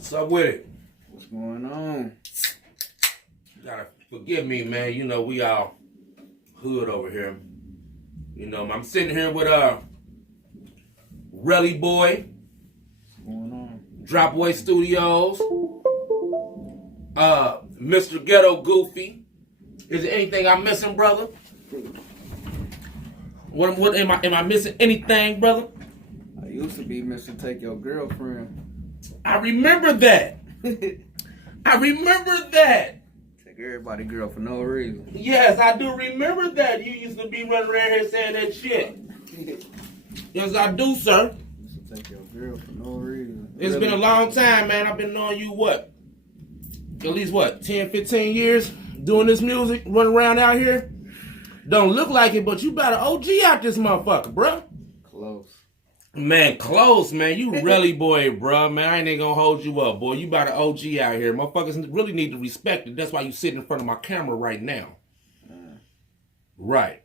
What's up with it? What's going on? You gotta forgive me, man. You know, we all hood over here. You know, I'm sitting here with Relly Boy, What's going on? Dropaway Studios, Mr. Ghetto Goofy. Is there anything I'm missing, brother? What am I missing anything, brother? I used to be Mr. Take Your Girlfriend. I remember that. I remember that. Take everybody girl for no reason. Yes, I do remember that. You used to be running around here saying that shit. Yes, I do, sir. Used to take your girl for no reason. It's been a long time, man. I've been knowing you, what? At least, 10, 15 years doing this music, running around out here? Don't look like it, but you about an OG out this motherfucker, bruh. Close. Man, close, man. You really boy, bruh. Man, I ain't gonna hold you up, boy. You about an OG out here. Motherfuckers really need to respect it. That's why you sitting in front of my camera right now. Right.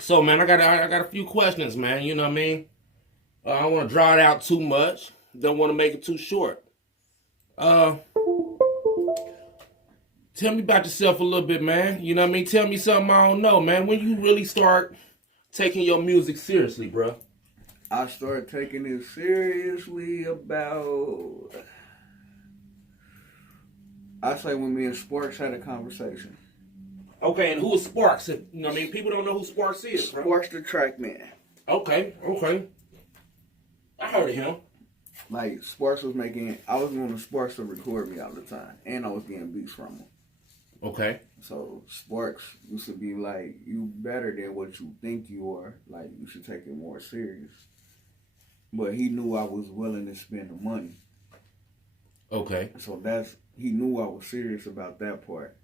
So, man, I got a few questions, man. You know what I mean? I don't want to draw it out too much. Don't want to make it too short. Tell me about yourself a little bit, man. You know what I mean? Tell me something I don't know, man. When you really start taking your music seriously, bruh? I started taking it seriously about, I say when me and Sparks had a conversation. Okay, and who is Sparks? You know what I mean? People don't know who Sparks is, bro. Sparks the track man. Okay. I heard of him. Like, Sparks was making, I was going to Sparks to record me all the time. And I was getting beats from him. Okay. So Sparks used to be like, you better than what you think you are. Like, you should take it more serious. But he knew I was willing to spend the money. Okay. So he knew I was serious about that part.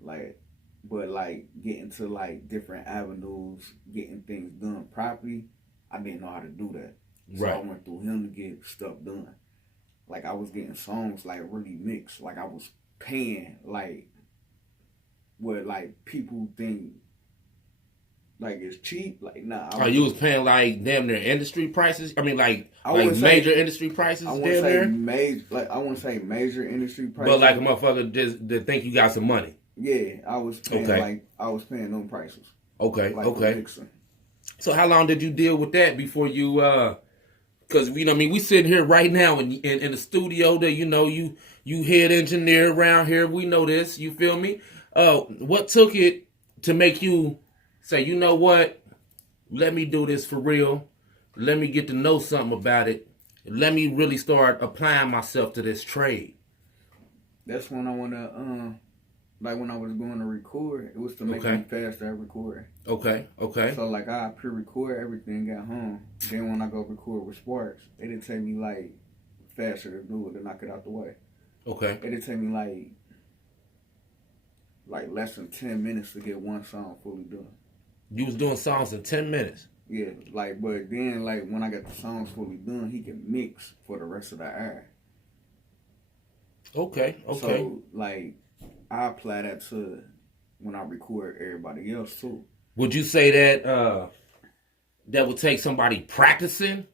Like, but like getting to like different avenues, getting things done properly, I didn't know how to do that. So right. I went through him to get stuff done. Like I was getting songs like really mixed. Like I was paying like what like people think like it's cheap. Like nah. You was paying like damn near industry prices? I mean like major industry prices. I wouldn't say major. Like I wouldn't say major industry prices. But like a motherfucker just to think you got some money. Yeah, I was paying I was paying them prices. Okay, like okay. So how long did you deal with that before you because you know what I mean, we sitting here right now in the studio that you know you head engineer around here. We know this, you feel me? What took it to make you say, you know what? Let me do this for real. Let me get to know something about it. Let me really start applying myself to this trade. That's when I wanna like when I was going to record, it was to make me faster at recording. Okay. So like I pre-record everything at home. Then when I go record with Sparks, it'd take me like faster to do it to knock it out the way. Okay. It'd take me like less than 10 minutes to get one song fully done. You was doing songs in 10 minutes? Yeah, like but then like when I got the songs fully done, he can mix for the rest of the hour. Okay. So like I apply that to when I record everybody else too. Would you say that that would take somebody practicing?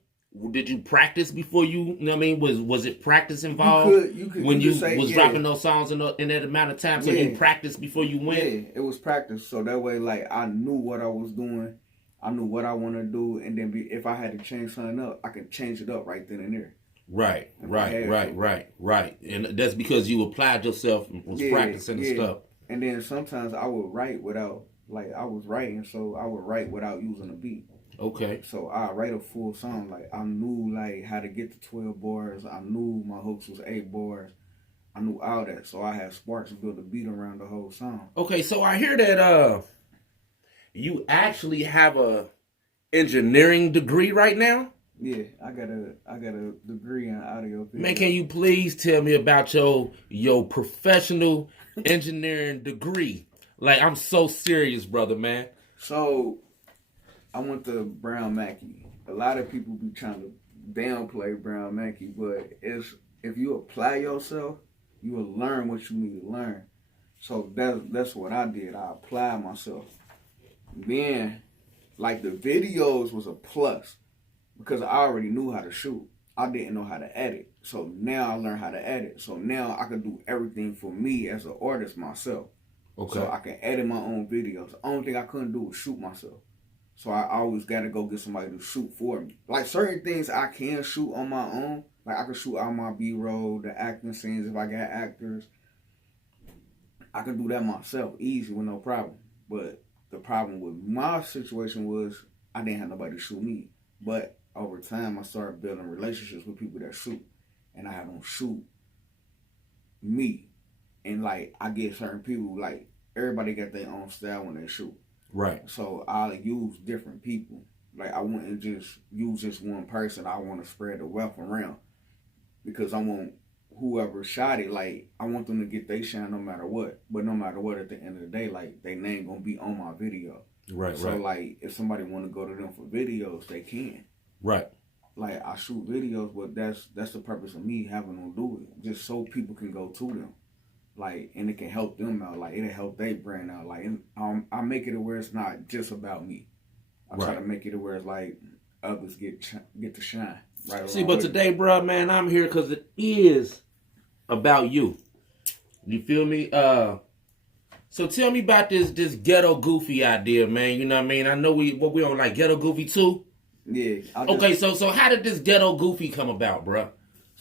Did you practice before you know what I mean? Was it practice involved? You could when you was dropping those songs in that amount of time? So you practiced before you went? Yeah, it was practice. So that way, like, I knew what I was doing. I knew what I want to do. And then if I had to change something up, I could change it up right then and there. Right. And that's because you applied yourself and was practicing and stuff. And then sometimes I would write without, like, I was writing, so I would write without using a beat. Okay. So I write a full song. Like, I knew, like, how to get to 12 bars. I knew my hooks was 8 bars. I knew all that. So I had Sparks build a beat around the whole song. Okay, so I hear that you actually have a engineering degree right now? Yeah, I got a degree in audio video. Man, can you please tell me about your professional engineering degree? Like, I'm so serious, brother, man. So, I went to Brown Mackey. A lot of people be trying to downplay Brown Mackey, but if you apply yourself, you will learn what you need to learn. So that's what I did. I applied myself. Then, like the videos was a plus because I already knew how to shoot. I didn't know how to edit. So now I learned how to edit. So now I can do everything for me as an artist myself. Okay. So I can edit my own videos. The only thing I couldn't do was shoot myself. So I always got to go get somebody to shoot for me. Like certain things I can shoot on my own. Like I can shoot out my B-roll, the acting scenes if I got actors. I can do that myself, easy with no problem. But the problem with my situation was I didn't have nobody to shoot me. But over time, I started building relationships with people that shoot. And I have them shoot me. And like, I get certain people, like, everybody got their own style when they shoot. Right. So I use different people. Like, I wouldn't just use just one person. I want to spread the wealth around. Because I want whoever shot it, like, I want them to get their shine no matter what. But no matter what, at the end of the day, like, their name going to be on my video. Right, so, like, if somebody want to go to them for videos, they can. Right. Like, I shoot videos, but that's the purpose of me having them do it. Just so people can go to them. Like, and it can help them out. Like, it'll help their brand out. Like, I make it where it's not just about me. I try to make it where it's like others get to shine. Right. See, but today, bro, man, I'm here because it is about you. You feel me? So tell me about this ghetto goofy idea, man. You know what I mean? I know we on like ghetto goofy too. Yeah. Okay, so how did this ghetto goofy come about, bro?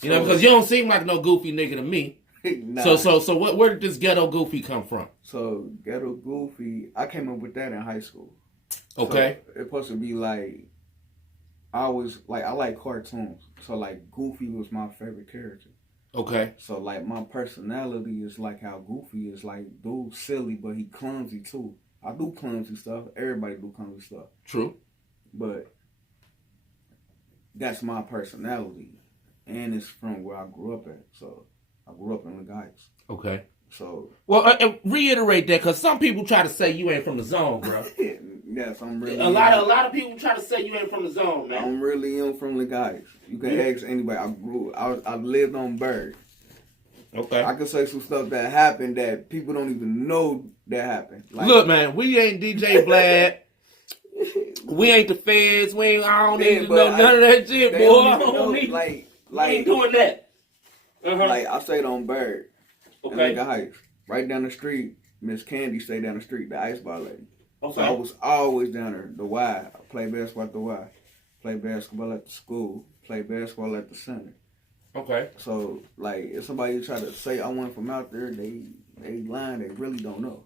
You know, because you don't seem like no goofy nigga to me. Nah. So where did this ghetto goofy come from? So ghetto goofy, I came up with that in high school. Okay. So it's supposed to be like, I like cartoons. So like Goofy was my favorite character. Okay. So like my personality is like how Goofy is. Like, dude silly, but he clumsy too. I do clumsy stuff. Everybody do clumsy stuff. True. But that's my personality. And it's from where I grew up at. So I grew up in the Heights. Okay. So well, reiterate that, because some people try to say you ain't from the zone, bro. Yes, I'm really. A lot of people try to say you ain't from the zone, man. I'm really from the Heights. You can ask anybody. I lived on Bird. Okay. I can say some stuff that happened that people don't even know that happened. Like, look, man, we ain't DJ Vlad. We ain't the feds. I don't need to know none of that shit, boy. I don't need. Like, we ain't doing that. Like, I stayed on Bird. Okay. In the Heights. Right down the street, Miss Candy stayed down the street, the ice bar lady. Okay. So I was always down there. The Y. I played basketball at the Y. Played basketball at the school. Played basketball at the center. Okay. So, like, if somebody try to say I went from out there, they lying. They really don't know.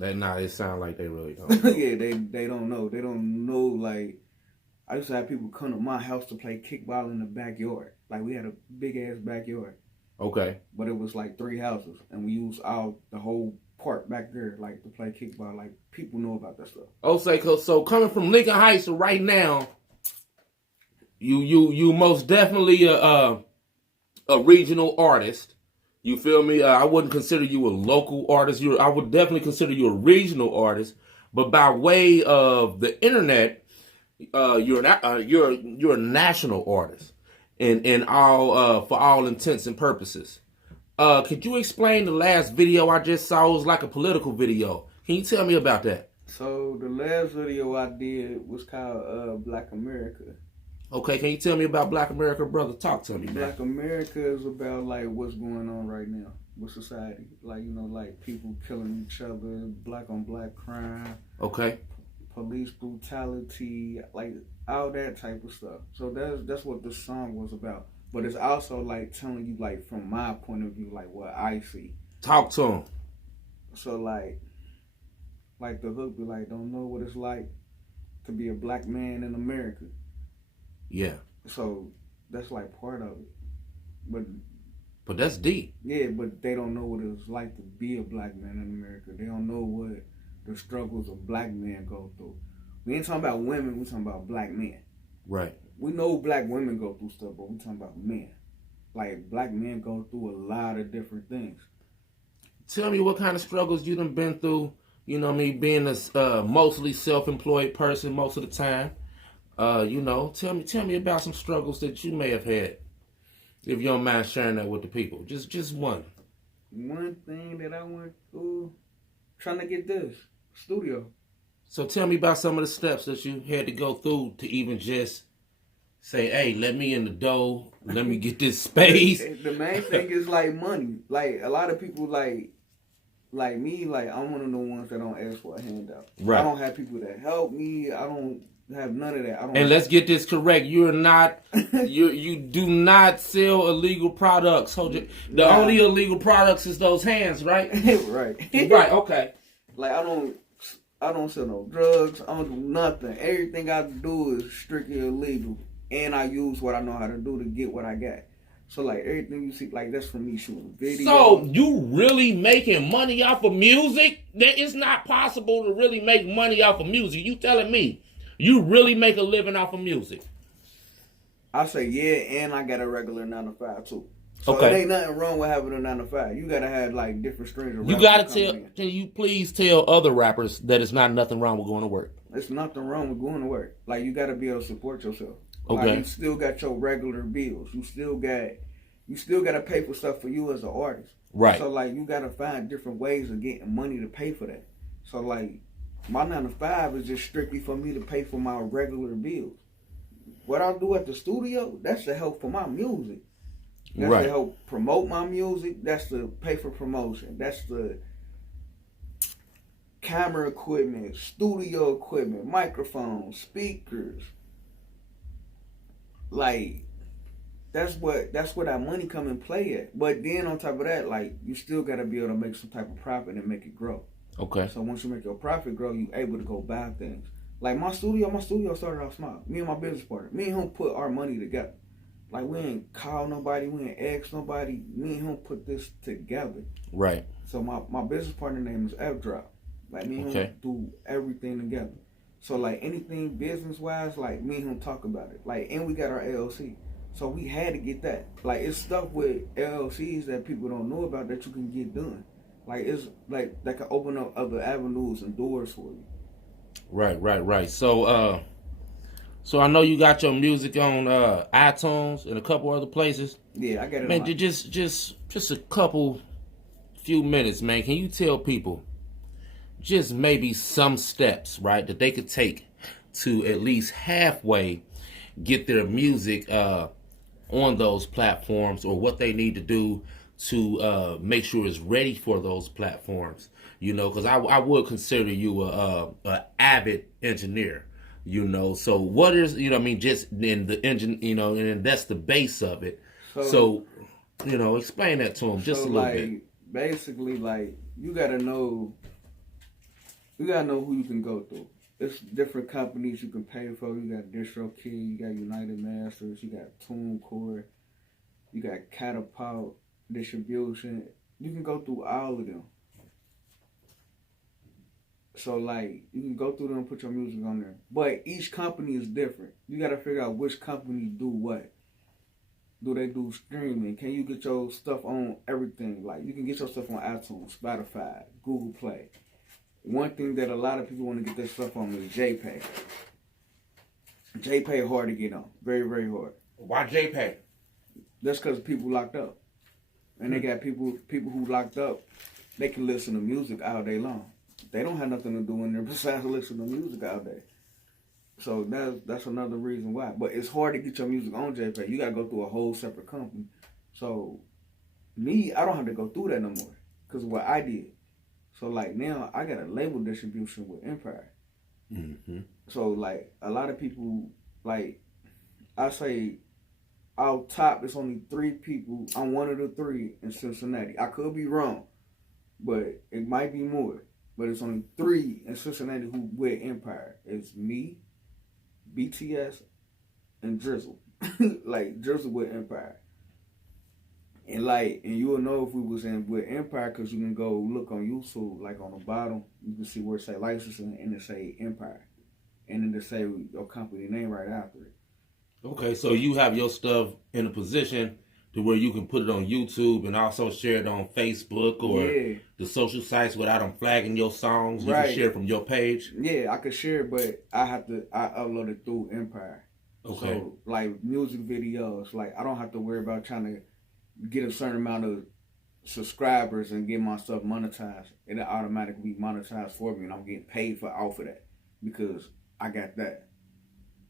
It sound like they really don't know. Yeah, they don't know. They don't know, like, I used to have people come to my house to play kickball in the backyard. Like, we had a big-ass backyard. Okay. But it was like 3 houses, and we used the whole park back there, like, to play kickball. Like, people know about that stuff. Okay, so coming from Lincoln Heights to right now, you most definitely a regional artist. You feel me? I wouldn't consider you a local artist. I would definitely consider you a regional artist. But by way of the internet, you're a national artist, in all for all intents and purposes. Could you explain the last video I just saw? It was like a political video. Can you tell me about that? So the last video I did was called Black America. Okay, can you tell me about Black America, brother? Talk to me, man. Black America is about, like, what's going on right now with society. Like, you know, like, people killing each other, black on black crime. Okay. Police brutality, like, all that type of stuff. So that's what the song was about. But it's also, like, telling you, like, from my point of view, like, what I see. Talk to him. So, like the hook be like, don't know what it's like to be a black man in America. Yeah. So that's like part of it. But that's deep. Yeah, but they don't know what it's like to be a black man in America. They don't know what the struggles of black men go through. We ain't talking about women, we talking about black men. Right. We know black women go through stuff, but we talking about men. Like, black men go through a lot of different things. Tell me what kind of struggles you done been through. You know me, being a mostly self-employed person most of the time. You know, tell me about some struggles that you may have had, if you don't mind sharing that with the people. Just one. One thing that I went through, trying to get this studio. So tell me about some of the steps that you had to go through to even just say, hey, let me in the door, let me get this space. The main thing is like money. Like a lot of people like me, like I'm one of the ones that don't ask for a handout. Right. I don't have people that help me. I don't have none of that. I don't. And let's get this correct. You're not. You do not sell illegal products. The only illegal products is those hands, right? Right. Right. Okay. Like I don't sell no drugs. I don't do nothing. Everything I do is strictly illegal, and I use what I know how to do to get what I got. So like everything you see, like that's from me shooting videos. So you really making money off of music? It's not possible to really make money off of music. You telling me you really make a living off of music? I say yeah, and I got a regular 9 to 5 too. So okay. It ain't nothing wrong with having a 9 to 5. You gotta have like different streams of. You gotta tell. Can you please tell other rappers that it's not nothing wrong with going to work? There's nothing wrong with going to work. Like you gotta be able to support yourself. Okay. Like, you still got your regular bills. You still gotta pay for stuff for you as an artist. Right. So like you gotta find different ways of getting money to pay for that. So like my 9 to 5 is just strictly for me to pay for my regular bills. What I do at the studio, that's to help for my music. That's right. to help promote my music. That's to pay for promotion. That's the camera equipment, studio equipment, microphones, speakers. Like that's where that money come and play at. But then on top of that, like you still gotta be able to make some type of profit and make it grow. Okay. So once you make your profit grow, you able to go buy things. Like my studio started off small. Me and my business partner, me and him put our money together. Like we ain't call nobody, we ain't ask nobody. Me and him put this together. Right. So my business partner name is F Drop. Like me and him do everything together. So like anything business wise, like me and him talk about it. Like and we got our LLC. So we had to get that. Like it's stuff with LLCs that people don't know about that you can get done. Like it's like that can open up other avenues and doors for you. Right. So I know you got your music on iTunes and a couple other places. Yeah, I got it. Man, just a few minutes, man. Can you tell people just maybe some steps, right, that they could take to at least halfway get their music on those platforms, or what they need to do to make sure it's ready for those platforms? You know, because I would consider you a avid engineer. You know, so what is, you know, I mean, just in the engine, you know, and that's the base of it. So you know, explain that to them just a little bit. Basically, like you gotta know who you can go through. There's different companies you can pay for. You got DistroKid, you got United Masters, you got TuneCore, you got Catapult Distribution. You can go through all of them. So like you can go through them and put your music on there. But each company is different. You gotta figure out which company do what. Do they do streaming? Can you get your stuff on everything? Like you can get your stuff on iTunes, Spotify, Google Play. One thing that a lot of people want to get their stuff on is JPay. JPay hard to get on. Very, very hard. Why JPay? That's because people locked up. And they got people who locked up, they can listen to music all day long. They don't have nothing to do in there besides listen to music all day. So that's another reason why. But it's hard to get your music on JPay. You got to go through a whole separate company. So me, I don't have to go through that no more because of what I did. So like now I got a label distribution with Empire. Mm-hmm. So like a lot of people, like I say out top, it's only 3 people. I'm one of the 3 in Cincinnati. I could be wrong, but it might be more. But it's only 3 in Cincinnati who with Empire. It's me, BTS, and Drizzle. Like Drizzle with Empire. And you will know if we was in with Empire because you can go look on YouTube, like on the bottom, you can see where it say licensing and it say Empire. And then it say your company name right after it. Okay, so you have your stuff in a position to where you can put it on YouTube and also share it on Facebook or the social sites without them flagging your songs. You can share it from your page. Yeah, I could share, but I upload it through Empire. Okay. So like music videos, like I don't have to worry about trying to get a certain amount of subscribers and get my stuff monetized. It'll automatically monetize for me, and I'm getting paid off of that because I got that.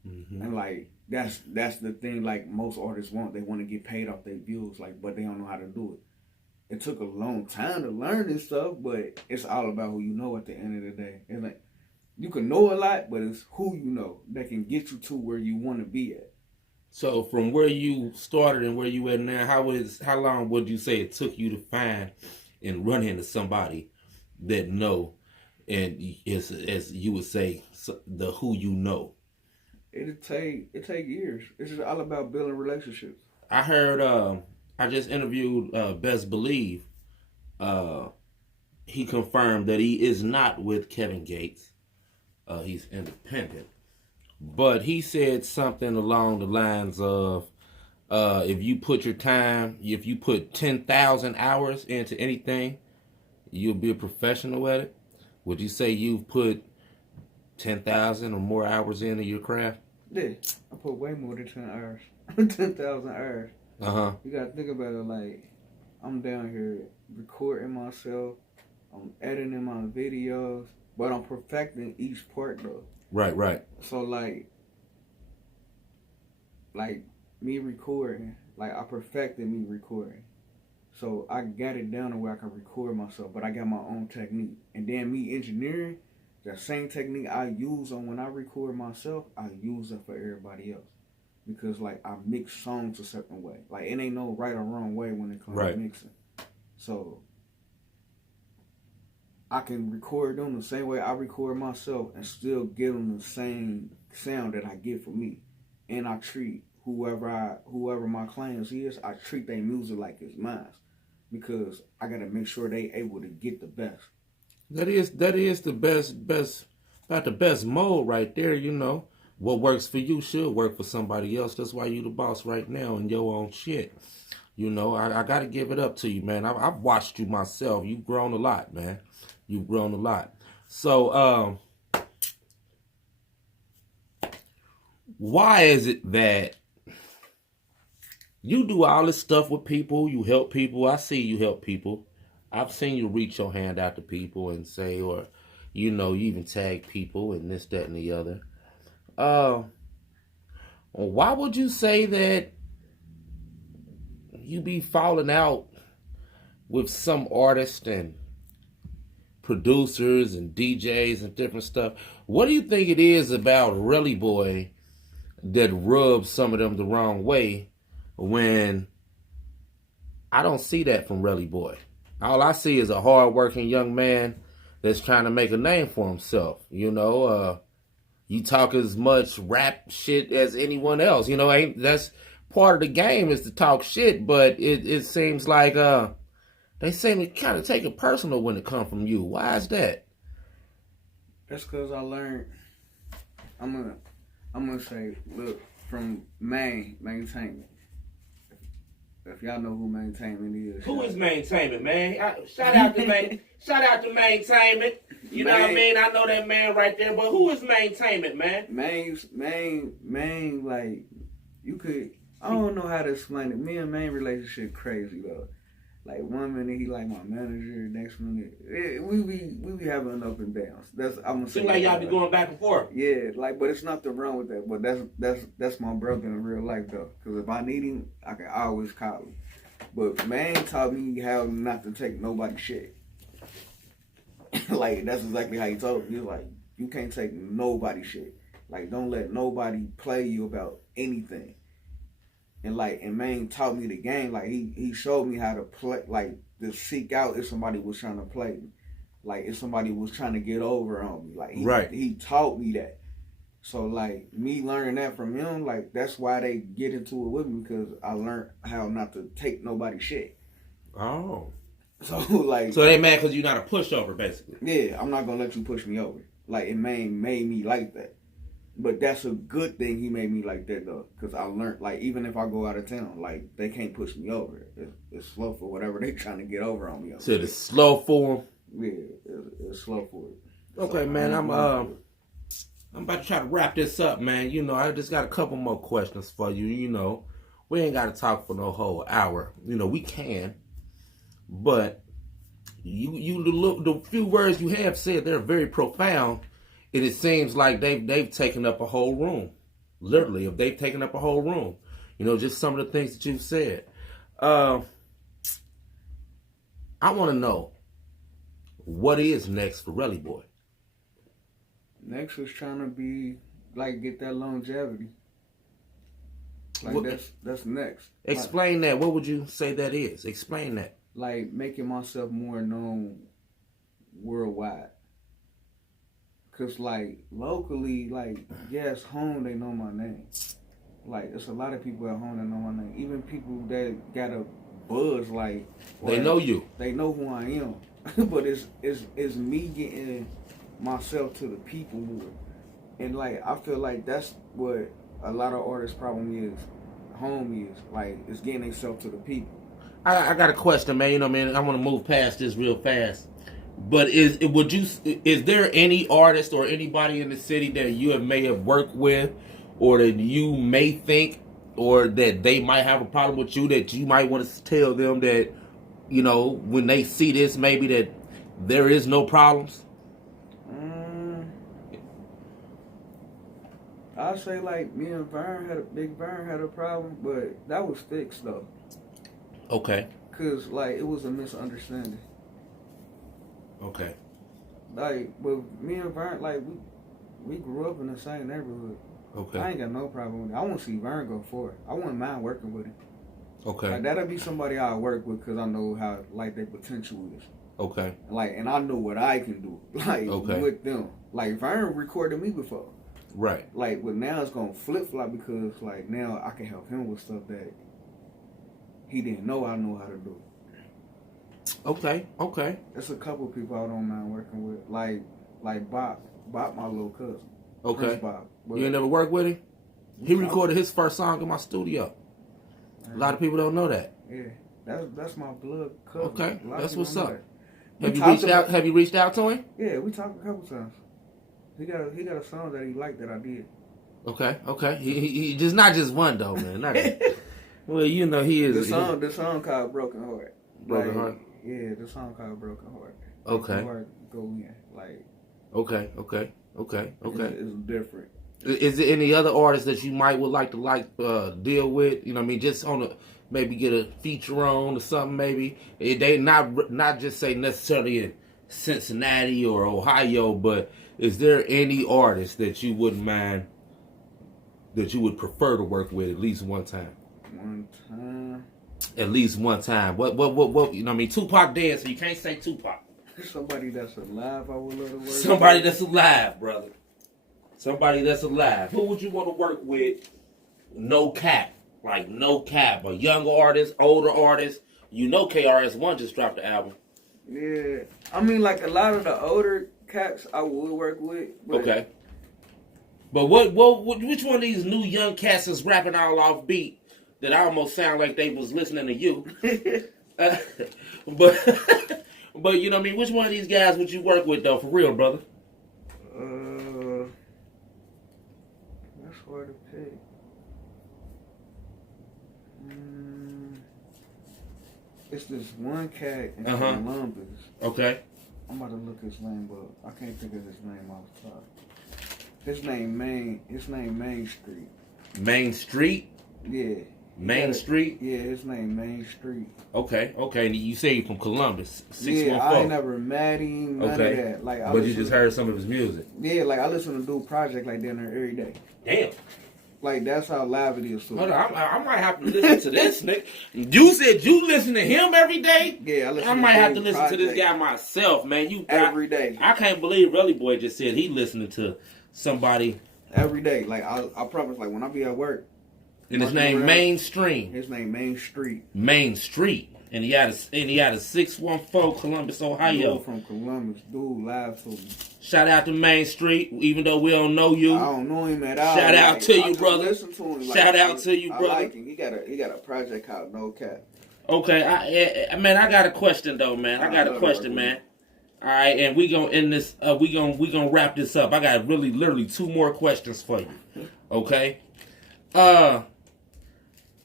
Mm-hmm. And like That's the thing. Like most artists want, they want to get paid off their views. Like, but they don't know how to do it. It took a long time to learn this stuff, but it's all about who you know. At the end of the day, it's like you can know a lot, but it's who you know that can get you to where you want to be at. So from where you started and where you at now, how long would you say it took you to find and run into somebody that know and is, as you would say, the who you know? It take years. It's just all about building relationships. I heard. I just interviewed Best Believe. Uh, he confirmed that he is not with Kevin Gates. He's independent, but he said something along the lines of, if you put your time, if you put 10,000 hours into anything, you'll be a professional at it. Would you say you've put 10,000 or more hours into your craft? Yeah, I put way more than 10 hours. 10,000 hours. You gotta think about it. Like, I'm down here recording myself, I'm editing my videos, but I'm perfecting each part though. Right. So like me recording, like I perfected me recording. So I got it down to where I can record myself, but I got my own technique. And then me engineering, that same technique I use on when I record myself, I use it for everybody else. Because like I mix songs a certain way. Like it ain't no right or wrong way when it comes to mixing. So I can record them the same way I record myself and still give them the same sound that I get from me. And I treat whoever my clients is, I treat their music like it's mine. Because I gotta make sure they able to get the best. That is the best about the best mode right there, you know. What works for you should work for somebody else. That's why you the boss right now in your own shit. You know, I got to give it up to you, man. I've watched you myself. You've grown a lot, man. You've grown a lot. So, why is it that you do all this stuff with people, you help people? I see you help people. I've seen you reach your hand out to people and say, or, you know, you even tag people and this, that, and the other. Why would you say that you be falling out with some artists and producers and DJs and different stuff? What do you think it is about Relly Boy that rubs some of them the wrong way when I don't see that from Relly Boy? All I see is a hard-working young man that's trying to make a name for himself, you know. You talk as much rap shit as anyone else. You know, that's part of the game is to talk shit, but it seems like they seem to kind of take it personal when it comes from you. Why is that? That's because I learned. I'm gonna say, look, from Maintainment. If y'all know who Maintainment is. Who is Maintainment, man? Shout out to Maintainment. You know what I mean? I know that man right there, but who is Maintainment, man? Main, like, you could, I don't know how to explain it. Me and Main relationship crazy, though. Like, one minute he like my manager, next minute, we be having an up and downs. I'm gonna say. Seems like y'all be going back and forth. Yeah, like, but it's nothing wrong with that. But that's my brother in real life, though. Because if I need him, I can always call him. But Main taught me how not to take nobody's shit. Like, that's exactly how he told me. He was like, you can't take nobody's shit. Like, don't let nobody play you about anything. And Maine taught me the game. Like, he showed me how to play, like, to seek out if somebody was trying to play me. Like, if somebody was trying to get over on me. Like, he taught me that. So, like, me learning that from him, like, that's why they get into it with me, because I learned how not to take nobody's shit. Oh. So, like... So they mad because you're not a pushover, basically. Yeah, I'm not going to let you push me over. Like, it made me like that. But that's a good thing he made me like that, though. Because I learned, like, even if I go out of town, like, they can't push me over. It's slow for whatever they trying to get over on me. So it's slow for them? Yeah, it's slow for it. Okay, so, man, I'm about to try to wrap this up, man. You know, I just got a couple more questions for you. You know, we ain't got to talk for no whole hour. You know, we can. But the few words you have said, they're very profound. And it seems like they've taken up a whole room Literally, if they've taken up a whole room. You know, just some of the things that you've said. I want to know, what is next for Relly Boy? Next was trying to be like get that longevity. Like that's next. Explain that. What would you say that is? Explain that. Like making myself more known worldwide. Cause like locally, like yes, home they know my name. Like there's a lot of people at home that know my name. Even people that got a buzz, like they know you. They know who I am. But it's me getting myself to the people more. And like I feel like that's what a lot of artists' problem is. Home is like it's getting themselves to the people. I got a question, man. You know, man, I want to move past this real fast. But is there any artist or anybody in the city that you may have worked with, or that you may think, or that they might have a problem with you, that you might want to tell them that, you know, when they see this, maybe that there is no problems? I'd say like me and Big Vern had a problem, but that was fixed though. Okay. Cause like it was a misunderstanding. Okay. Like, but me and Vern, like we grew up in the same neighborhood. Okay. I ain't got no problem with it. I want to see Vern go for it. I wouldn't mind working with him. Okay. Like that'll be somebody I work with because I know how like their potential is. Okay. Like, and I know what I can do. Like with them. Like Vern recorded me before. Right. Like, but now it's gonna flip flop because like now I can help him with stuff that he didn't know I know how to do. Okay. Okay. There's a couple people I don't mind working with, like Bob, my little cousin. Okay. Prince Bob. But you ain't never worked with him? He recorded his first song in my studio. A lot of people don't know that. Yeah, that's my blood cousin. Okay, that's what's up. Have you reached out to him? Yeah, we talked a couple times. He got a song that he liked that I did. Okay. He just not just one though, man. Not well, you know he is. The song called Broken Heart. Broken Heart. Yeah, the song called Broken Heart. Okay. Broken Heart go in like. Okay. It's different. Is there any other artists that you might would like to deal with? You know what I mean? Just on maybe get a feature on or something maybe. They not just say necessarily in Cincinnati or Ohio, but is there any artist that you wouldn't mind, that you would prefer to work with at least one time? One time. At least one time. What you know what I mean? Tupac dead, so you can't say Tupac. Somebody that's alive I would love to work with. Somebody that's alive, brother. Somebody that's alive. Who would you want to work with? No cap. Like, no cap. A younger artist, older artist. You know KRS-One just dropped the album. Yeah. I mean, like, a lot of the older cats I would work with. But okay. But which one of these new young cats is rapping all off beat that I almost sound like they was listening to you? But, you know what I mean? Which one of these guys would you work with, though, for real, brother? That's hard to pick. It's this one cat in Columbus. Okay. I'm about to look his name up. I can't think of his name off the top. His name Main Street. Main Street? Yeah. Main Street? Yeah, his name Main Street. Okay. And you say you're from Columbus. 614. Yeah, I ain't never met him, none of that. Like, but you just heard some of his music. Yeah, like I listen to do project like that every day. Damn. Like, that's how live it is. Hold on, I might have to listen to this, nigga. You said you listen to him every day? Yeah, I might have to listen to this guy myself, man. Every day. I can't believe Relly Boy just said he listening to somebody. Every day. Like, I promise, like, when I be at work. And his name Mainstream. His name Main Street. Main Street. And he had a 614 Columbus, Ohio. Dude from Columbus, dude, live to me. Shout out to Main Street, even though we don't know you. I don't know him at all. Shout out to you, brother. Listen to him. Shout out to you, brother. I like him. He got a project called No Cap. Okay, man, I got a question though, man. I got a question, man. All right, and we gonna end this. We gonna wrap this up. I got literally 2 more questions for you. Okay.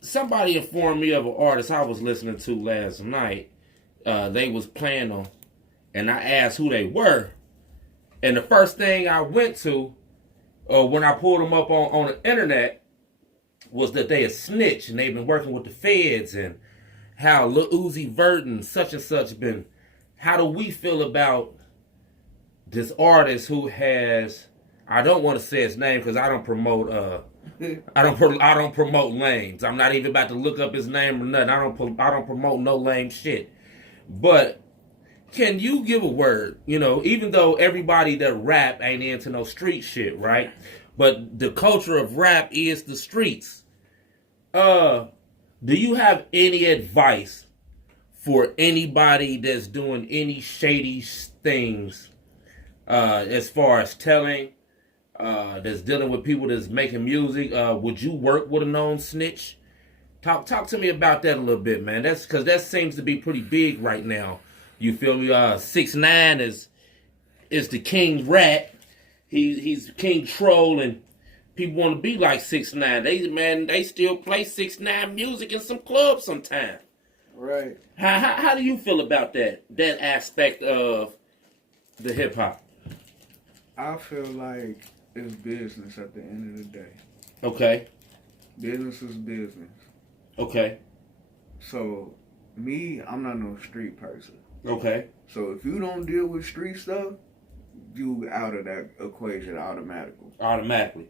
Somebody informed me of an artist I was listening to last night. They was playing them, and I asked who they were. And the first thing I went to when I pulled them up on the internet was that they a snitch and they've been working with the feds and how Lil Uzi Vert and such been. How do we feel about this artist who has? I don't want to say his name because I don't promote. I don't promote lames. I'm not even about to look up his name or nothing. I don't promote no lame shit. But can you give a word? You know, even though everybody that rap ain't into no street shit, right? But the culture of rap is the streets. Do you have any advice for anybody that's doing any shady things as far as telling, that's dealing with people that's making music? Would you work with a known snitch? Talk to me about that a little bit, man. That's because that seems to be pretty big right now. You feel me? 6ix9ine is the king rat. He's king troll, and people want to be like 6ix9ine. They still play 6ix9ine music in some clubs sometimes. Right. How do you feel about that aspect of the hip hop? I feel like it's business at the end of the day. Okay. Business is business. Okay. So, me, I'm not no street person. Okay. So, if you don't deal with street stuff, you out of that equation automatically.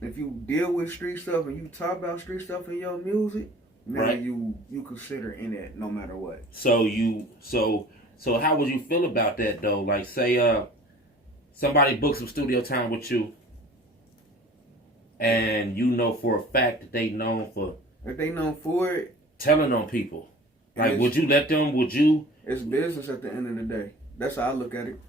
If you deal with street stuff and you talk about street stuff in your music, then right. you consider in it no matter what. So how would you feel about that though? Like say somebody books some studio time with you and you know for a fact that they known for if they known for it, telling on people. Like would you let them it's business at the end of the day. That's how I look at it.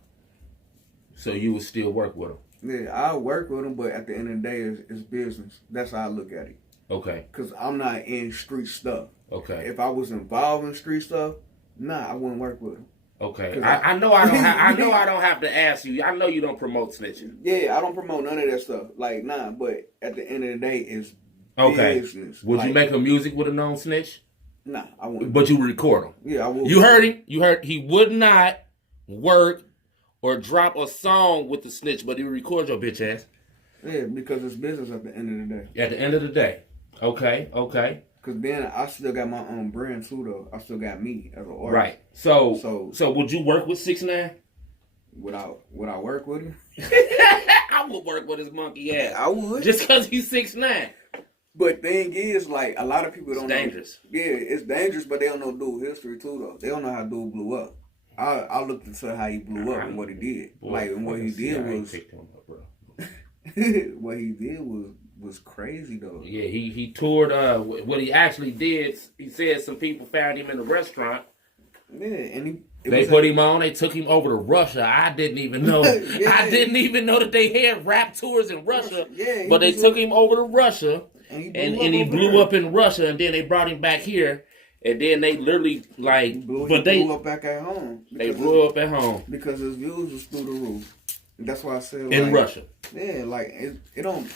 So you would still work with them? Yeah, I'll work with them, but at the end of the day, it's business. That's how I look at it. Okay. Because I'm not in street stuff. Okay. If I was involved in street stuff, I wouldn't work with them. Okay. I know I don't. I know I don't have to ask you. I know you don't promote snitching. Yeah, I don't promote none of that stuff. Like but at the end of the day, it's business. Would you make a music with a known snitch? Nah, I wouldn't. But you would record him. Yeah, I would. You heard him. You heard he would not work or drop a song with the snitch, but he would record your bitch ass. Yeah, because it's business at the end of the day. At the end of the day. Okay. Because then I still got my own brand too, though. I still got me as an artist. Right. So would you work with 6ix9ine? Would I work with him? I would work with his monkey ass. I would. Just because he's 6ix9ine. But thing is, like, a lot of people don't know. It's dangerous. Yeah, it's dangerous, but they don't know dude history too, though. They don't know how dude blew up. I looked into how he blew up and what he did. Boy, like, and what he did was... Up, what he did was crazy, though. Yeah, he toured. What he actually did, he said some people found him in a restaurant. Yeah, and they put him on. They took him over to Russia. I didn't even know. Yeah. I didn't even know that they had rap tours in Russia. Yeah, but they took him over to Russia, and he blew up in Russia. And then they brought him back here, and then they literally like. blew up back at home. They blew up at home because his views was through the roof. And that's why I said in Russia. Yeah, like it don't.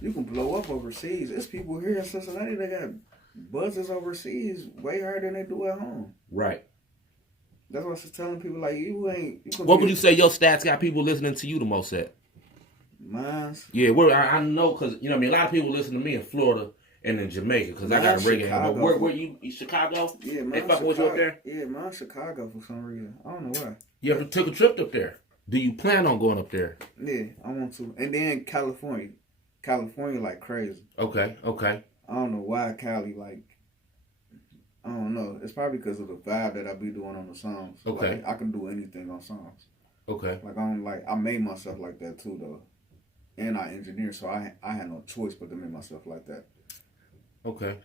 You can blow up overseas. There's people here in Cincinnati that got buzzes overseas way higher than they do at home. Right. That's why I was telling people, like, you ain't... What would you say your stats got people listening to you the most at? Mine's? Yeah, I know, because, you know what I mean, a lot of people listen to me in Florida and in Jamaica, because I got a reggae. But where you, Chicago? Yeah, they fucking with you up there? Yeah, mine's Chicago for some reason. I don't know why. You ever took a trip up there? Do you plan on going up there? Yeah, I want to. And then California. California like crazy. Okay. I don't know why Cali, like, I don't know. It's probably because of the vibe that I be doing on the songs. Okay. Like, I can do anything on songs. Okay. Like, I made myself like that too, though. And I engineered, so I had no choice but to make myself like that. Okay.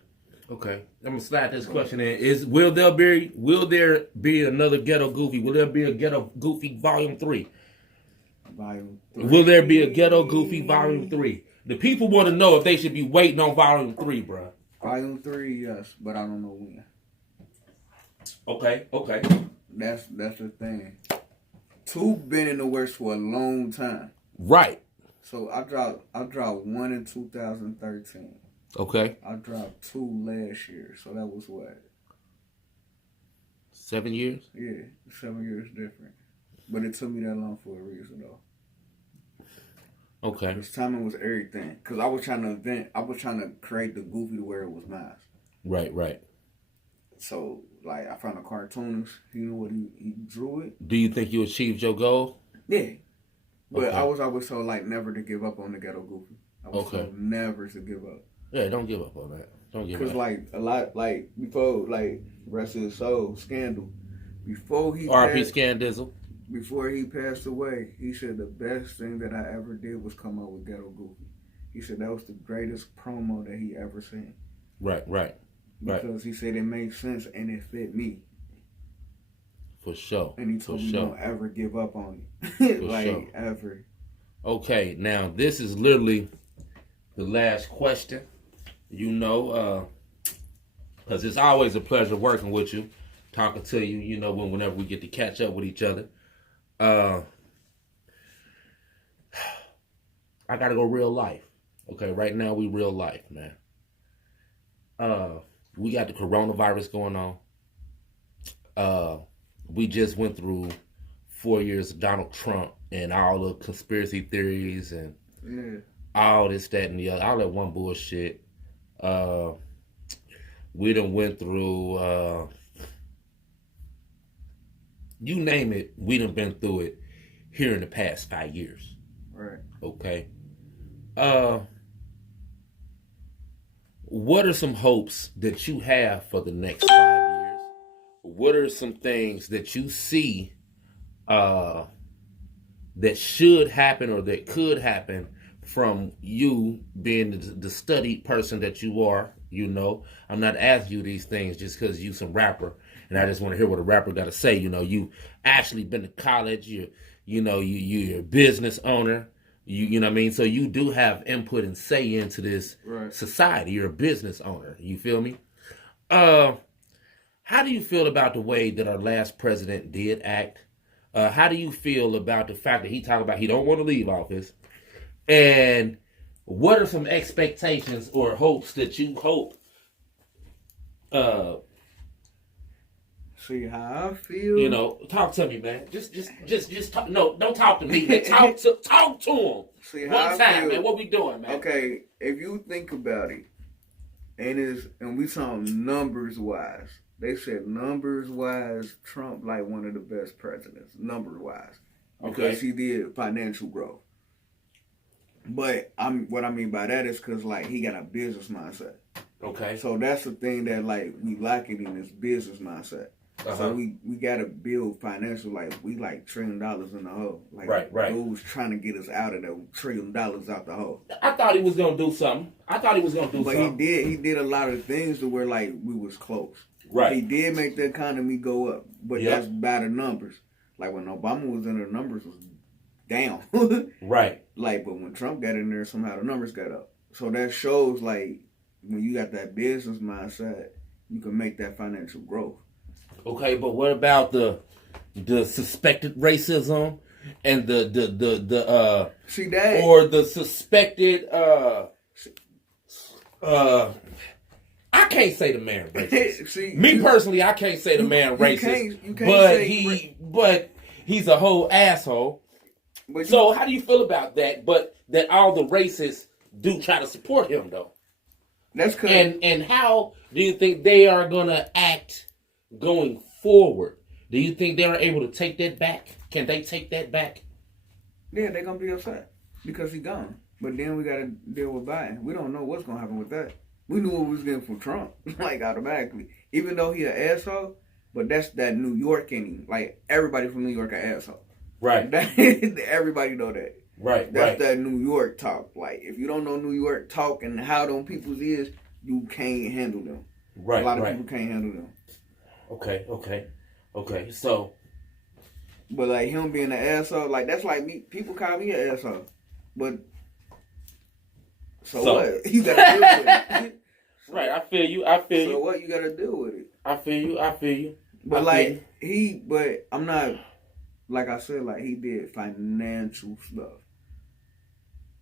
I'm gonna slide this question in. Will there be another Ghetto Goofy? Will there be a Ghetto Goofy Volume 3? Volume 3. Will there be a Ghetto Goofy Volume 3? The people want to know if they should be waiting on Volume 3, bro. Volume 3, yes, but I don't know when. Okay. That's the thing. 2 been in the works for a long time. Right. So I dropped 1 in 2013. Okay. I dropped 2 last year, so that was what? 7 years? Yeah, 7 years different. But it took me that long for a reason, though. Okay. His timing was everything. Cause I was trying to create the Goofy to where it was mine. Right, right. So like I found a cartoonist. He knew what he drew it. Do you think you achieved your goal? Yeah. But Okay. I was always told like never to give up on the ghetto Goofy. I was told never to give up. Yeah, don't give up on that. Don't give up. Cause like a lot like before like rest of his soul Scandal. Before he R.P. Scandizzle. Before he passed away, he said the best thing that I ever did was come out with Ghetto Goofy. He said that was the greatest promo that he ever seen. Right, right. Because he said it made sense and it fit me. For sure. And he told me don't ever give up on it. Like, ever. Okay, now this is literally the last question. You know, because it's always a pleasure working with you, talking to you, you know, whenever we get to catch up with each other. I gotta go real life. Okay, right now we real life, man. We got the coronavirus going on. We just went through 4 years of Donald Trump and all the conspiracy theories and all this, that, and the other. All that one bullshit. We done went through, you name it, we done been through it here in the past 5 years. Right. Okay. What are some hopes that you have for the next 5 years? What are some things that you see that should happen or that could happen from you being the studied person that you are? You know, I'm not asking you these things just because you some rapper and I just want to hear what a rapper got to say. You know, you actually been to college. You're a business owner. You know what I mean? So you do have input and say into this society. You're a business owner. You feel me? How do you feel about the way that our last president did act? How do you feel about the fact that he talked about he don't want to leave office? And what are some expectations or hopes that you hope? See how I feel. You know, talk to me, man. Just talk. No, don't talk to me. Man. Talk to him. See how one time, man. What we doing, man? Okay, if you think about it, and we saw numbers wise. They said numbers wise, Trump like one of the best presidents, numbers wise, because he did financial growth. But what I mean by that is because like he got a business mindset. Okay. So that's the thing that like we lacking in this business mindset. So we gotta build financial, like we like $1 trillion in the hole. Like right. Dude's trying to get us out of the $1 trillion out the hole. I thought he was gonna do something. But he did a lot of things to where like we was close. Right. He did make the economy go up, but that's by the numbers. Like when Obama was in, the numbers was down. Right. Like, but when Trump got in there, somehow the numbers got up. So that shows like when you got that business mindset, you can make that financial growth. Okay, but what about the suspected racism and the see that or the suspected I can't say the man racist. See, me personally, I can't say the man racist. You can't but he's a whole asshole. So how do you feel about that? But that all the racists do try to support him though. That's cause and how do you think they are gonna act going forward? Do you think they are able to take that back? Can they take that back? Yeah, they're gonna be upset because he's gone. But then we gotta deal with Biden. We don't know what's gonna happen with that. We knew what we was getting from Trump, like automatically. Even though he an asshole, but that's that New York in him. Like everybody from New York an asshole. Right. Everybody know that. Right. That's that New York talk. Like if you don't know New York talk and how them people's is, you can't handle them. Right. A lot of people can't handle them. Okay. So, but like him being an asshole, like that's like me. People call me an asshole, but so what? You gotta deal with it. Right, I feel you. So what you gotta do with it? I feel you. But but I'm not, like I said, like he did financial stuff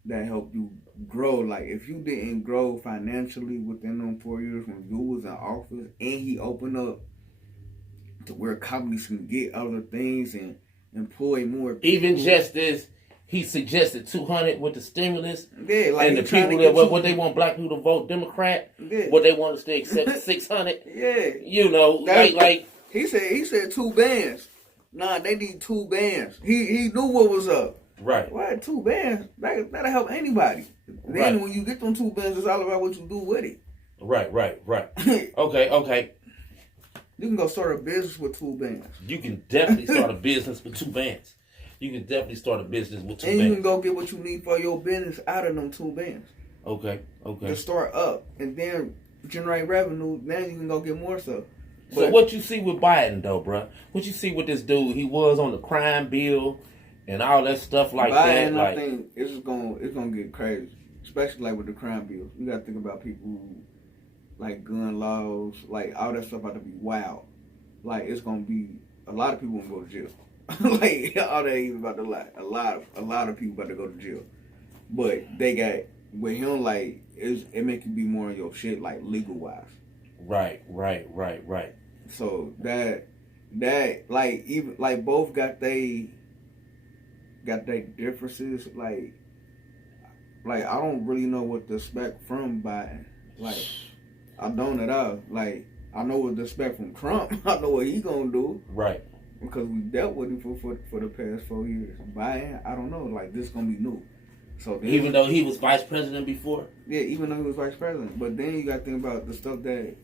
that helped you grow. Like if you didn't grow financially within them 4 years when you was in office, and he opened up to where companies can get other things and employ more people. Even just as he suggested 200 with the stimulus. Yeah, like and the people that what they want black people to vote Democrat. Yeah. What they want us to accept 600. Yeah, you know, like he said 2 bands. Nah, they need 2 bands. He knew what was up. Right. Why 2 bands? That'll help anybody. Then when you get them 2 bands, it's all about what you do with it. Right. Okay. You can go start a business with 2 bands. You can definitely start a business with 2 bands. You can definitely start a business with 2 bands. And you can go get what you need for your business out of them 2 bands. Okay. To start up and then generate revenue. Now you can go get more stuff. So what you see with Biden though, bruh? What you see with this dude? He was on the crime bill and all that stuff like that. Biden, I think it's gonna get crazy, especially like with the crime bill. You gotta think about people who, like gun laws, like all that stuff about to be wild. Like it's gonna be a lot of people gonna go to jail. Like all that even about to lie. A lot of people about to go to jail. But they got with him like it make you be more on your shit like legal wise. Right. So that like even like both got they differences. Like I don't really know what to expect from Biden. Like I don't at all. Like I know what to expect from Trump. I know what he gonna do. Right. Because we dealt with him for the past 4 years. Biden, I don't know. Like this gonna be new. So even though he was vice president before. Yeah, even though he was vice president. But then you got to think about the stuff that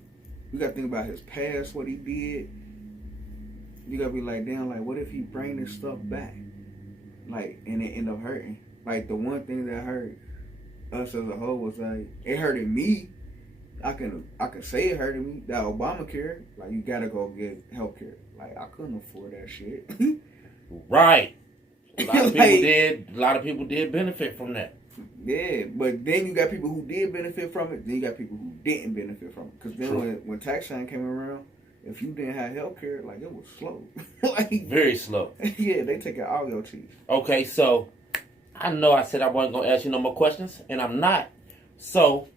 you got to think about his past, what he did. You got to be like, damn, like what if he bring this stuff back? Like and it end up hurting. Like the one thing that hurt us as a whole was like it hurted me. I can say it hurted me. That Obamacare, like you gotta go get healthcare. Like I couldn't afford that shit. Right. A lot of people did benefit from that. Yeah, but then you got people who did benefit from it. Then you got people who didn't benefit from it. Because then when tax time came around, if you didn't have healthcare, like it was slow. Like very slow. Yeah, they take all your cheese. Okay, so I know I said I wasn't gonna ask you no more questions, and I'm not. So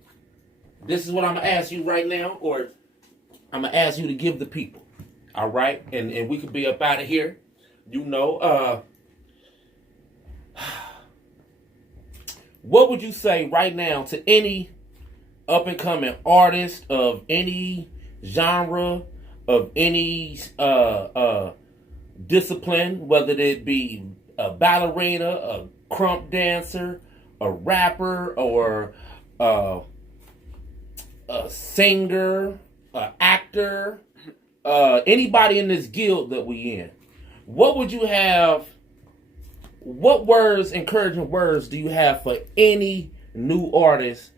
this is what I'm gonna ask you right now, or I'm gonna ask you to give the people. All right, and we could be up out of here. You know, what would you say right now to any up and coming artist of any genre, of any discipline, whether it be a ballerina, a crump dancer, a rapper, or a singer, an actor, anybody in this guild that we in? What would you have? What words, encouraging words, do you have for any new artist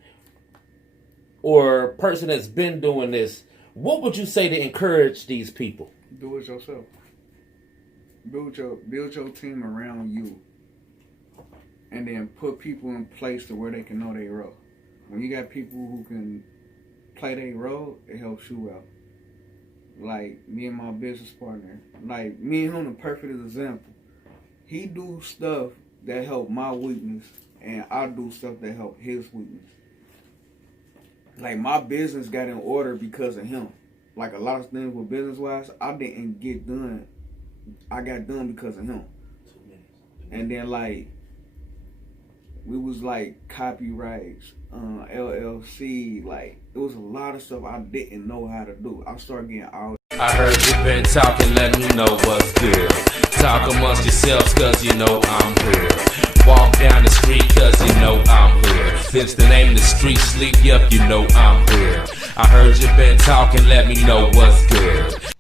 or person that's been doing this? What would you say to encourage these people? Do it yourself. Build your team around you, and then put people in place to where they can know their role. When you got people who can play their role, it helps you out. Like me and my business partner, like me and him, the perfect example. He do stuff that help my weakness, and I do stuff that help his weakness. Like my business got in order because of him. Like a lot of things with business wise, I didn't get done. I got done because of him. And then like we was like copyrights, LLC, like it was a lot of stuff I didn't know how to do. I started getting all. I heard you been talking, let me know what's good. Talk amongst yourselves, cause you know I'm here. Walk down the street, cause you know I'm here. Since the name of the street Sleep, yup, you know I'm here. I heard you been talking, let me know what's good.